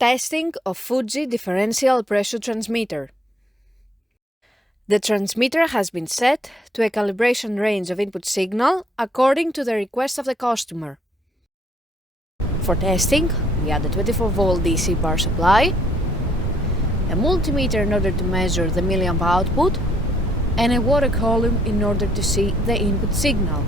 Testing of Fuji Differential Pressure Transmitter. The transmitter has been set to a calibration range of input signal according to the request of the customer. For testing, we add a 24-volt DC power supply, a multimeter in order to measure the milliamp output, and a water column in order to see the input signal.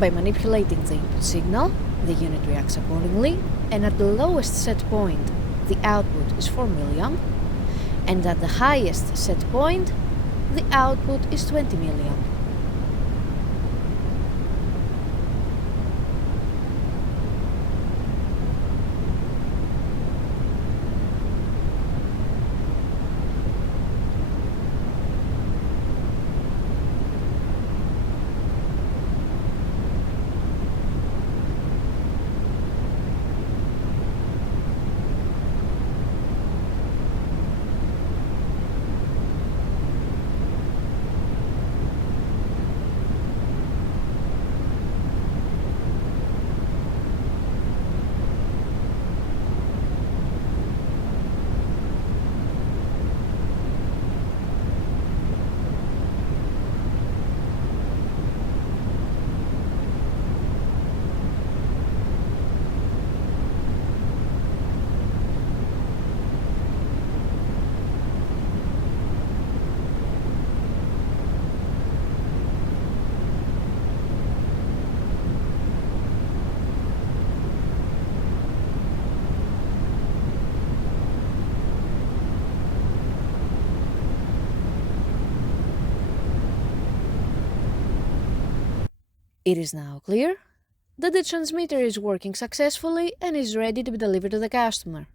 By manipulating the input signal, the unit reacts accordingly, and at the lowest set point, the output is 4 milliamp, and at the highest set point, the output is 20 milliamp. It is now clear that the transmitter is working successfully and is ready to be delivered to the customer.